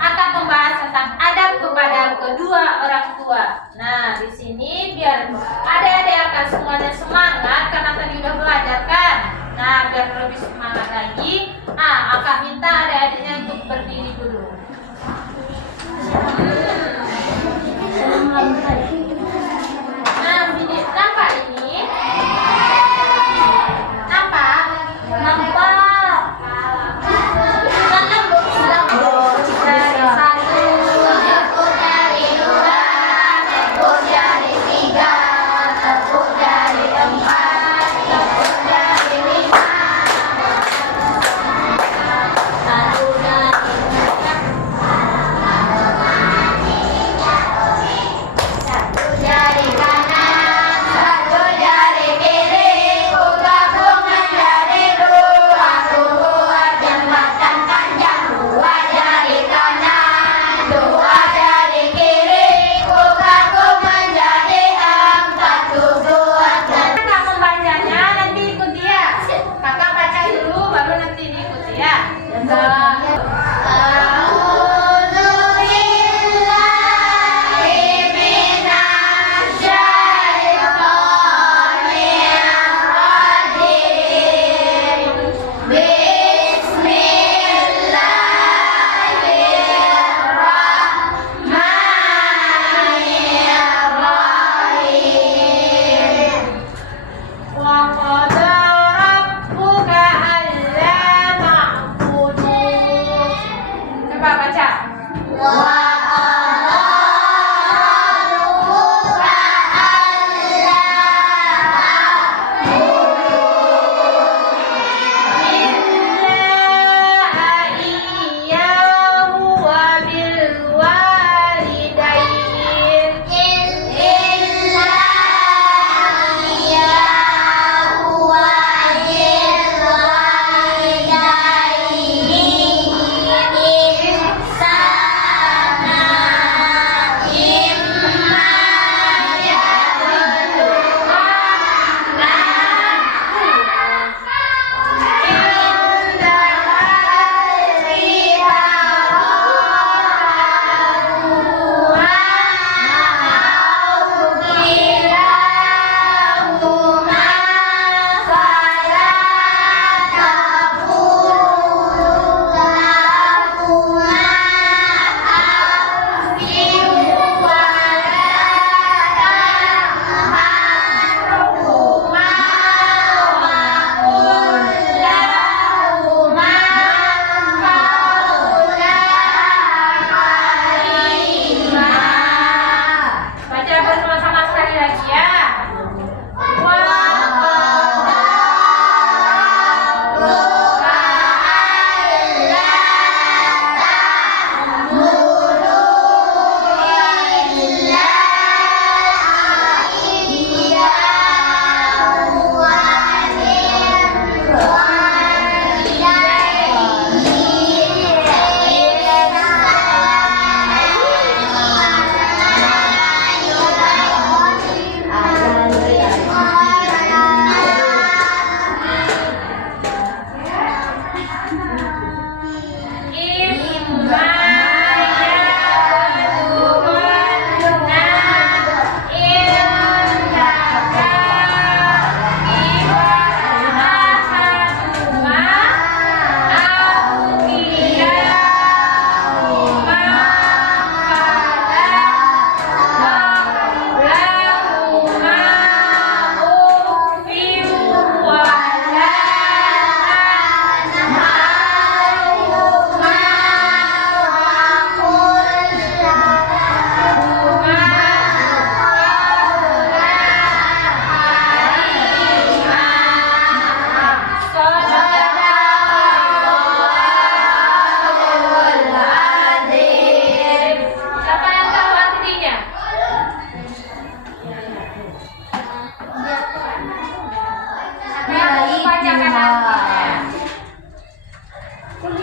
akan membahas tentang adab kepada kedua orang tua. Nah, di sini biar adik-adik akan semuanya semangat karena tadi udah belajar kan. Nah, biar lebih semangat lagi, akan minta adik-adiknya untuk berdiri dulu. Nah, nampak ini? Nampak?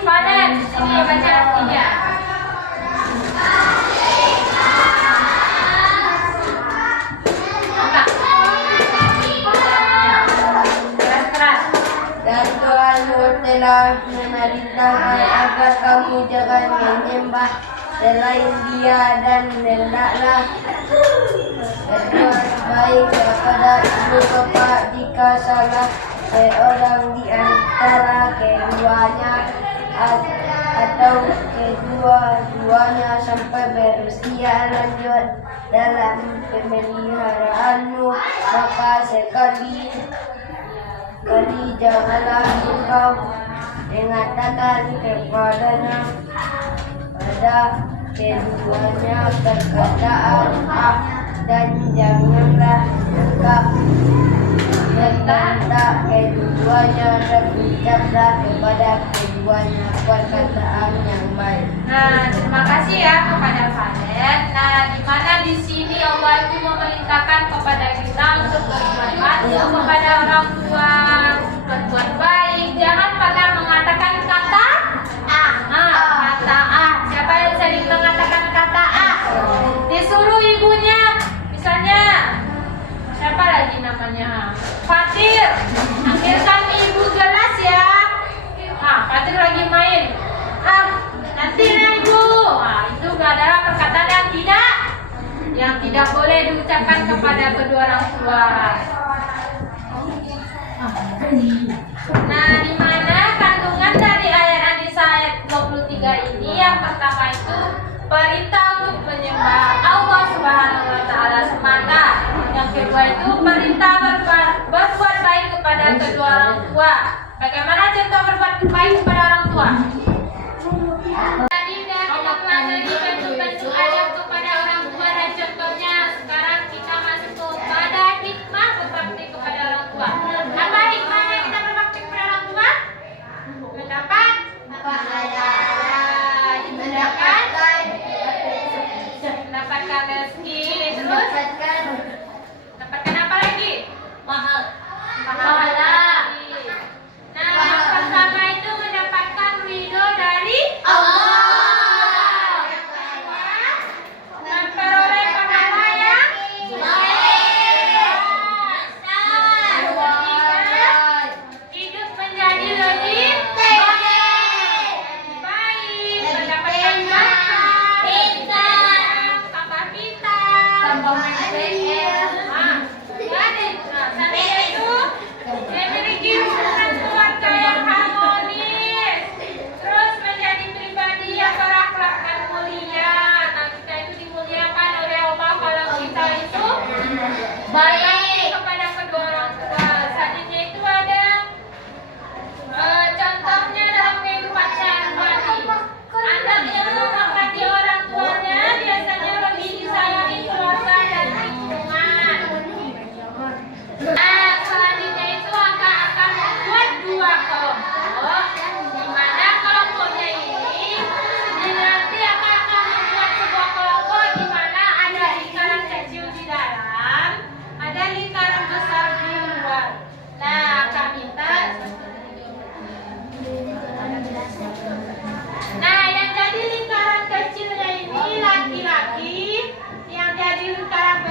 Panen, sini baca artinya. Keras-keras. Dan Tuhan telah menerima perintahkan agar kamu jangan menyembah selain Dia, dan hendaklah berbuat baik kepada ibu bapa jika salah seorang di antara keduanya atau kedua-duanya sampai berusia lanjut dalam pemeliharaanmu, maka sekali janganlah engkau mengatakan kepadanya pada keduanya perkataan dan janganlah engkau membantah keduanya, dan ucaplah kepada keduanya perkataan yang baik. Nah, terima kasih ya kepada Faden. Nah, di mana di sini Allah itu memerintahkan kepada kita untuk berbuat patuh kepada orang tua, berbuat baik, jangan pernah mengatakan kata kata Siapa yang sering mengatakan kata disuruh ibunya, misalnya siapa lagi namanya, Fatir, ambilkan ibu gelas ya. Fatir lagi main. Nanti ibu. Itu adalah perkataan yang tidak boleh diucapkan kepada kedua orang tua. Nah, di mana kandungan dari ayat An-Nisa ayat 23 ini, yang pertama itu perintah untuk menyembah Allah Subhanahu wa taala semata. Yang kedua itu perintah berbuat baik kepada kedua orang tua. Bagaimana contoh berbuat baik kepada orang tua? Tadi kita pelajari bentuk-bentuk adab kepada orang tua dan contohnya. Sekarang kita masuk kepada hikmah berbakti kepada orang tua. Apa hikmahnya kita berbakti kepada orang tua? Mendapat pahala, mendapatkan rezeki, terus mendapatkan apa lagi? Pahala. Nah, yang pertama itu mendapatkan ridho dari Allah. Memperoleh pahala yang baik. Hidup menjadi lebih baik. Mendapatkan tambah pintar, selanjutnya itu memiliki hubungan keluarga yang harmonis, terus menjadi pribadi yang berakhlak dan mulia. Nah, kita itu dimuliakan oleh Allah kalau kita itu baik kepada kedua orang tua. Selanjutnya itu ada contohnya dalam kehidupan sehari-hari. Anak yang menghormati orang tuanya biasanya lebih disayangi keluarga dan lingkungan. Nah, selanjutnya itu akan membuat dua kelompok, di mana kelompoknya ini nanti akan membuat sebuah kelompok di mana ada lingkaran kecil di dalam, ada lingkaran besar di luar. Nah, Kak minta. Nah, yang jadi lingkaran kecilnya ini laki-laki, yang jadi lingkaran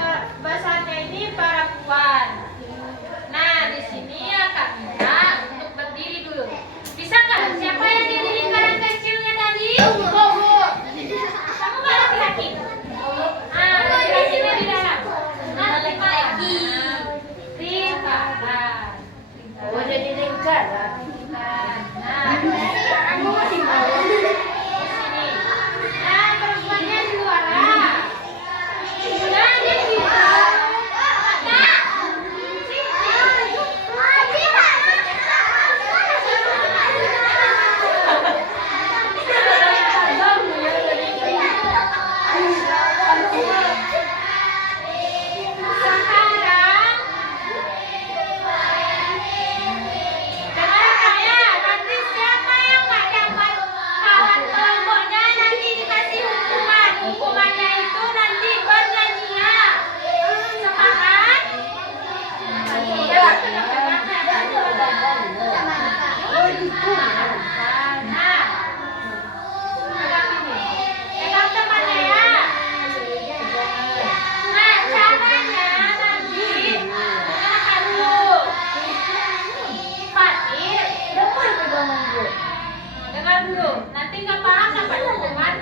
besarnya ini perempuan. Nah, di sini Kak minta untuk berdiri dulu. Bisa nggak? Siapa yang jadi lingkaran kecilnya tadi? Kamu nggak laki-laki? Laki-lakinya di dalam. Laki-laki. Lingkaran. Oh, jadi lingkaran. Nah, kamu di bawah. Di sini. Nah, perempuannya di luar. Nah, dia di bawah. Nanti nggak paham dapat hukuman.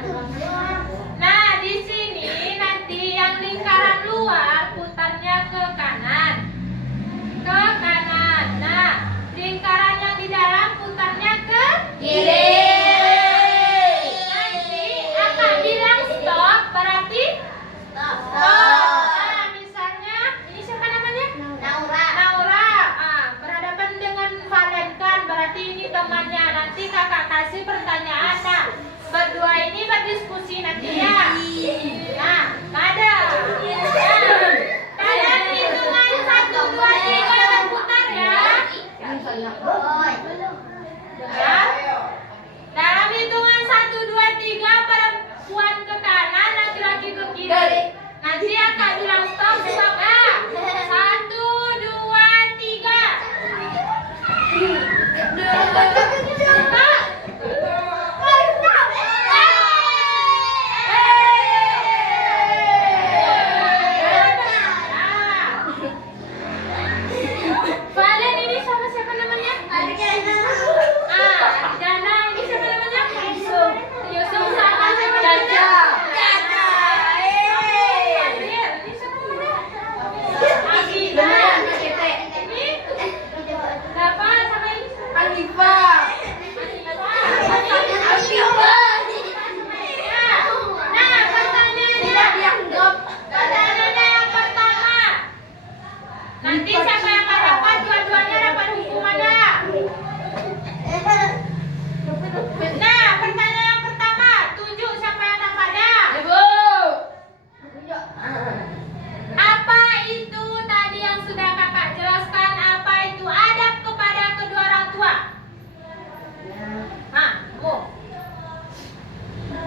Nah, di sini nanti yang lingkaran luar putarnya ke kanan. Ke kanan. Nah, lingkaran yang di dalam putarnya ke Kiri. Nanti akan bilang stop, berarti stop. Nah, misalnya ini siapa namanya? Naura. Naura. Berhadapan dengan Valen kan, berarti ini temannya. Nanti kakak kasih pertanyaan. Nah, berdua ini berdiskusi nanti ya. Nah, pada. Kalian hitungan 1, 2, 3 berputar ya. Dengar? Dalam hitungan 1, 2, 3 perempuan ke kanan, laki-laki ke kiri. Nanti akan bilang stop, stop ya. 1, 2, 3. Valen ini sama siapa namanya? Jana ini siapa namanya? Yusuf. Yusuf sama siapa namanya? Fadil, ini siapa namanya? Agita. Ini siapa sama ini? Nah, pertanyaannya yang pertama. Nanti siapa yang nggak dapat, dua-duanya dapat hukumannya. Nah, pertanyaan yang pertama, tunjuk siapa yang dapatnya. Apa itu tadi yang sudah kakak jelaskan? Apa itu adab kepada kedua orang tua?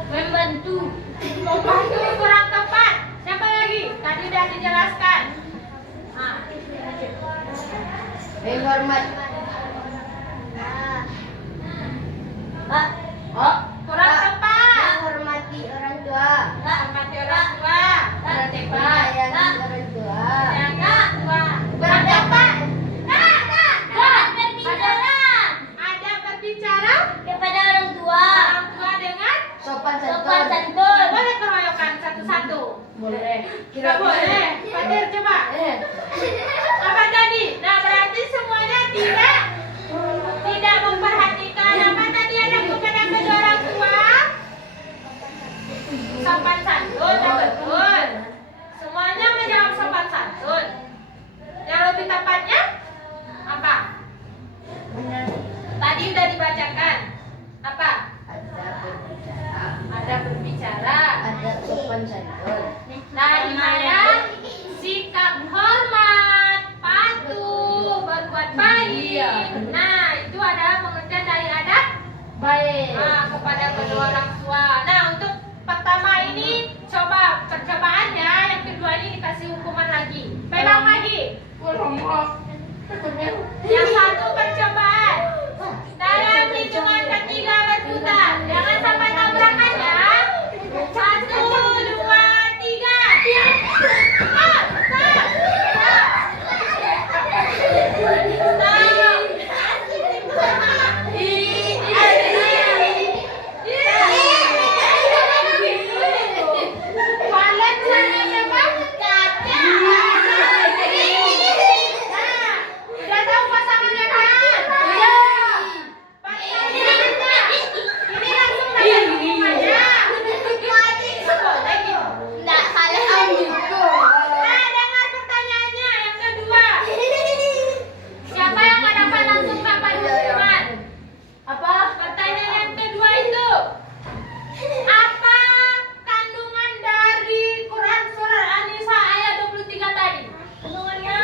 Membantu. Membantu kurang tepat. Siapa lagi? Tadi sudah dijelaskan. Menghormat. Kurang tepat. Menghormati orang tua. Hormati orang tua. Kurang tepat. Menyayangi orang tua. Yang kedua, kurang tepat. Ada berbicara Kepada orang tua. orang tua dengan Sopan sopan santun. santun. Boleh keroyokan satu-satu. Boleh. Tidak boleh. Fatir coba. Apa tadi? Nah, berarti semuanya tidak memperhatikan apa tadi ada kepada kedua orang tua. Sopan santun, betul. Semuanya menjawab sopan santun. Yang lebih tepatnya apa? Tadi sudah dibacakan. Apa? Ada berbicara. Ada sopan santun. Nah, di mana sikap hormat, patuh, berbuat baik. Nah, itu adalah pengertian dari adab Baik. kepada kedua orang tua. Nah, untuk pertama ini coba percobaannya, yang kedua ini dikasih hukuman lagi. Pegang lagi. Yang satu percobaan. Dalam hitungan ketiga berputar. Jangan sampai tabrakan ya. 1, 2, 3. Stop, stop, Valen sama siapa? Caca. Udah tahu pasangannya kan? Pertanyaannya, ini langsung dapat hukumannya. Boleh gitu. Nah, dengar pertanyaannya yang kedua. Siapa yang nggak dapat langsung dapat hukuman? Apa? Pertanyaan yang kedua itu, apa kandungan dari Quran surah An-Nisa ayat 23 tadi? Kandungannya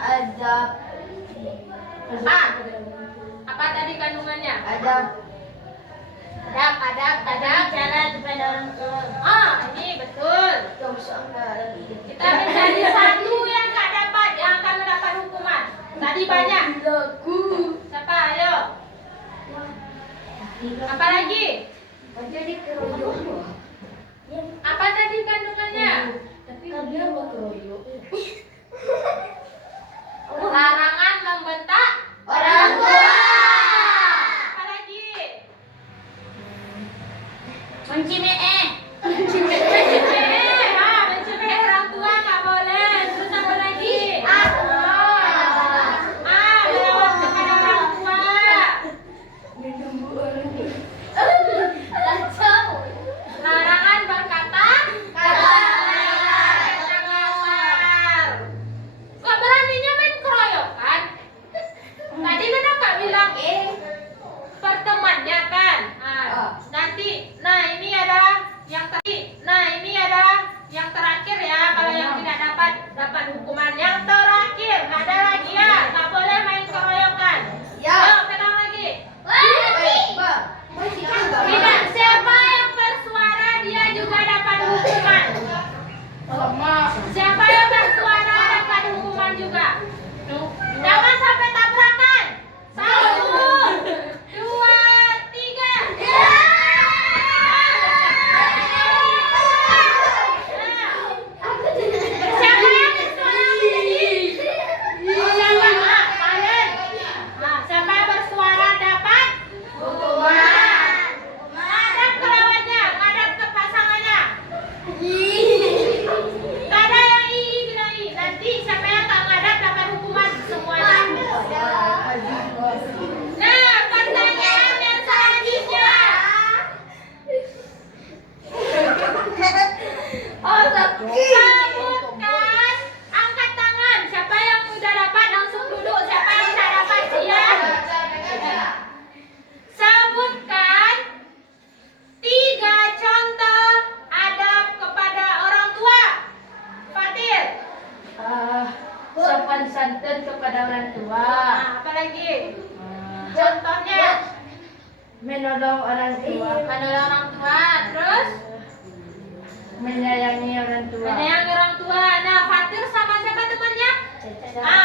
ada Apa tadi kandungannya? adab Bicara kepada orang tua. Ini betul. Kita mencari satu yang nggak dapat, yang akan mendapat hukuman. Tadi banyak. Siapa? Ayo. Apa lagi? Jadi keroyokan. Apa tadi kandungannya? Tapi dia mau keroyok. Larangan membentak Orang tua. Apa lagi? Mencimee. Mencimee orang tua nggak boleh. Terus apa lagi? Melawat kepada orang tua. Larangan berkata kasar. Kok beraninya main keroyokan? Tadi kan kakak bilang pertemannya kan. Ini ada yang terakhir ya. Kalau yang tidak dapat hukuman yang terakhir, nggak ada lagi ya. Nggak boleh main keroyokan. Yuk, pegang lagi. Tidak, siapa yang bersuara dia juga dapat hukuman. Siapa yang bersuara dapat hukuman juga. Jangan sampai tabrakan. 1, 2, 3. Siapa yang bersuara tadi? Siapa yang bersuara dapat hukuman. Ngadap ke lawannya, ngadap ke pasangannya. Gak ada yang bilang i. Nanti siapa yang tak ngadap dapat hukuman semuanya. Nah, pertanyaan yang selanjutnya. Sebutkan, angkat tangan. Siapa yang udah dapat langsung duduk. Siapa yang tidak dapat diam. Sebutkan 3 contoh adab kepada orang tua. Fatir. Sopan santun kepada orang tua, Apa lagi? Contohnya menolong orang tua, adalah orang tua. Terus menyayangi orang tua. menyayangi orang tua. Nah, Fatir sama siapa temannya?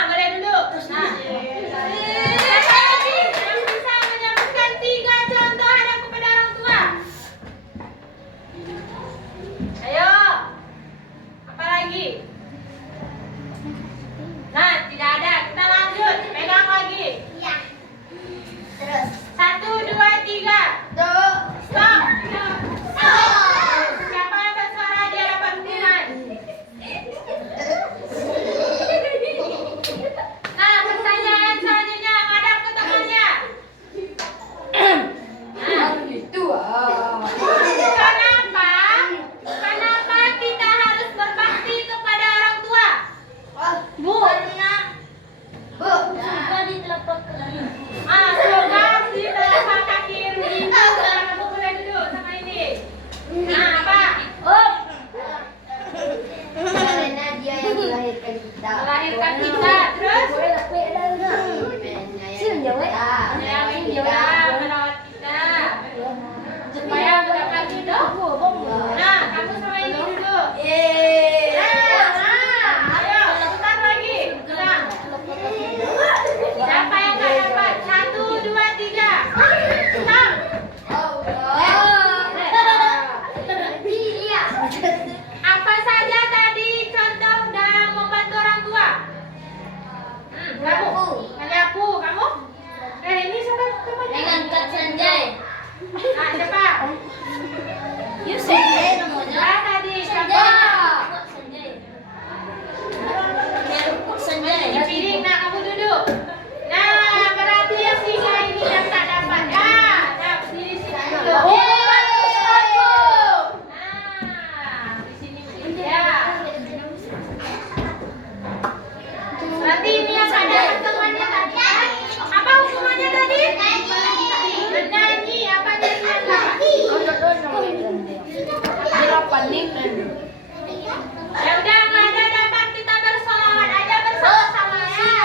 Boleh duduk. Nah, siapa lagi yang bisa menyebutkan 3 contoh adab kepada orang tua? Ayo. Apa lagi? Nah, tidak ada. Kita lanjut. Pegang lagi. 1, 2, 3. Stop. Siapa yang bersuara dia dapat hukuman. Nah, pertanyaan selanjutnya ngadap ke temannya. Kenapa kita harus berbakti kepada orang tua? Semoga di telapak kaki ini. Kamu boleh duduk sama ini. Apa? Karena dia yang melahirkan kita. Melahirkan kita. Terus menyayangi kita, merawat kita, supaya dapat hidup. Nah, kamu sama ini duduk. Ayo, sebentar lagi. Nah, siapa yang nggak dapat? 1, 2, 3. Stop. Apa saja tadi contoh dalam membantu orang tua? Kamu menyapu, kamu? Ini siapa temannya? Mengangkat Sanjay. Siapa? Yusuf namanya. Tadi siapa? Sanjay. Sanjay. Di piring, nah kamu duduk. Nah, berarti yang 3 ini yang tak dapat. Nah, berdiri sini dulu. Nah, di sini berdiri ya. Berarti ini yang tak dapat temannya tadi kan? Apa hukumannya tadi? Bernyanyi. Apa nyanyian? Ya udah, nggak ada dapat, kita bersolawat aja bersama-sama ya.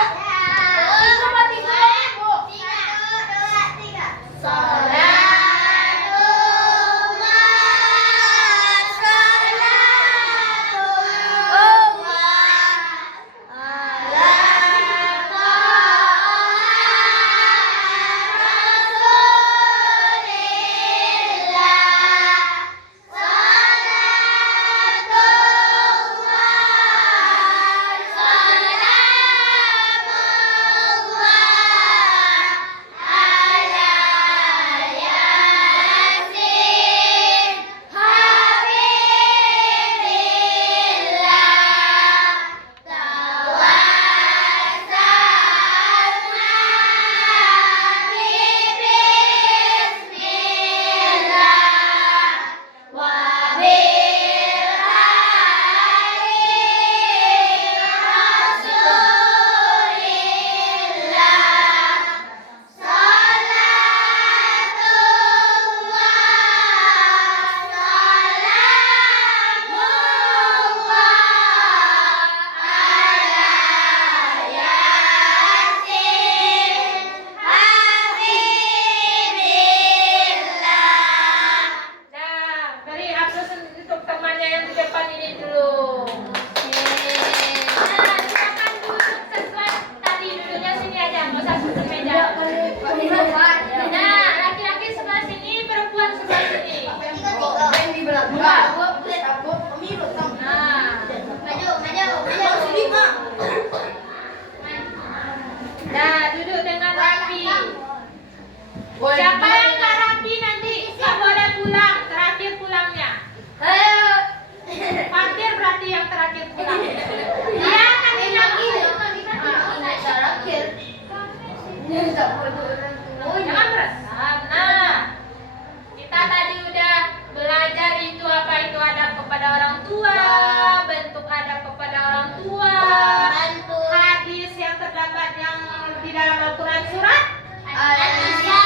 An-Nisa.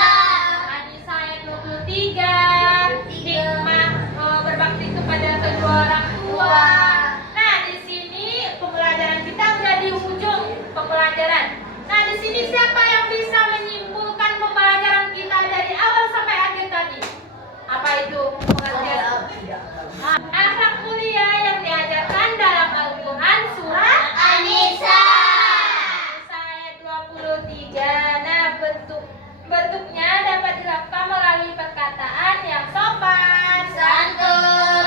An-Nisa ayat 23. Hikmah berbakti kepada kedua orang tua. Nah, di sini pembelajaran kita udah di ujung pembelajaran. Nah, di sini siapa yang bisa menyimpulkan pembelajaran kita dari awal sampai akhir tadi? Apa itu pengertian? Akhlak mulia yang diajarkan dalam Al-Quran surat An-Nisa. An-Nisa ayat 23. Nah, bentuknya dapat dilakukan melalui perkataan yang sopan, Santun,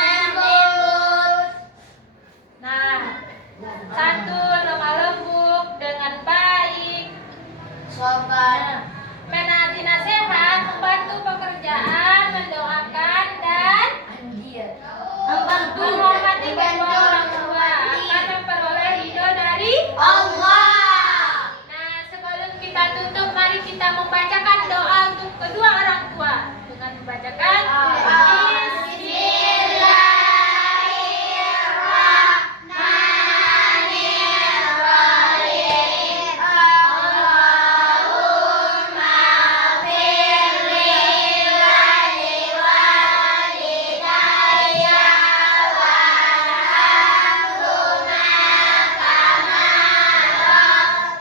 lembut. Nah, santun, lemah lembut, dengan baik. Sopan. Menaati nasihat, membantu pekerjaan, mendoakan dan menghormati kedua orang tua akan memperoleh ridho dari Allah. Nah, sebelum kita tutup, mari kita membacakan doa untuk kedua orang tua dengan membacakan Bismillahirrahmanirrahim. Allahumma firli waliwalidayya warhamhuma kama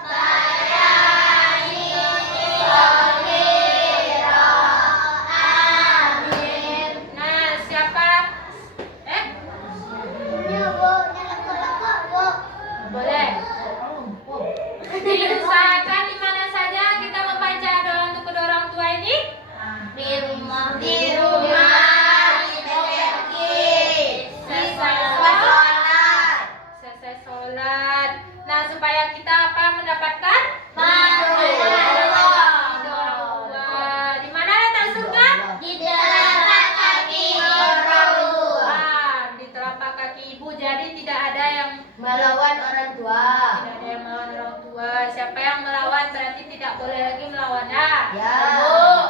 rabbayani shaghira. Amin. Nah, siapa? Boleh. Diusahakan di mana saja kita membaca doa untuk kedua orang tua ini. Di rumah, di masjid, Selesai sholat. Nah, supaya kita apa mendapatkan Ridho Allah. ridho orang tua. Di mana letak surga? Di telapak kaki Rasul. Di telapak kaki ibu. Jadi tidak ada yang Melawan orang tua. melawan orang tua. Siapa yang melawan berarti tidak boleh lagi melawan. Ya.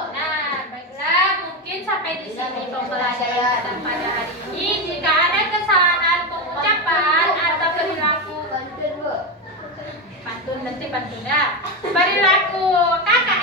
Nah, baiklah, mungkin sampai di sini pembelajaran kita pada hari ini. Jika ada kesalahan pengucapan atau perilaku pantun ya. Perilaku kakak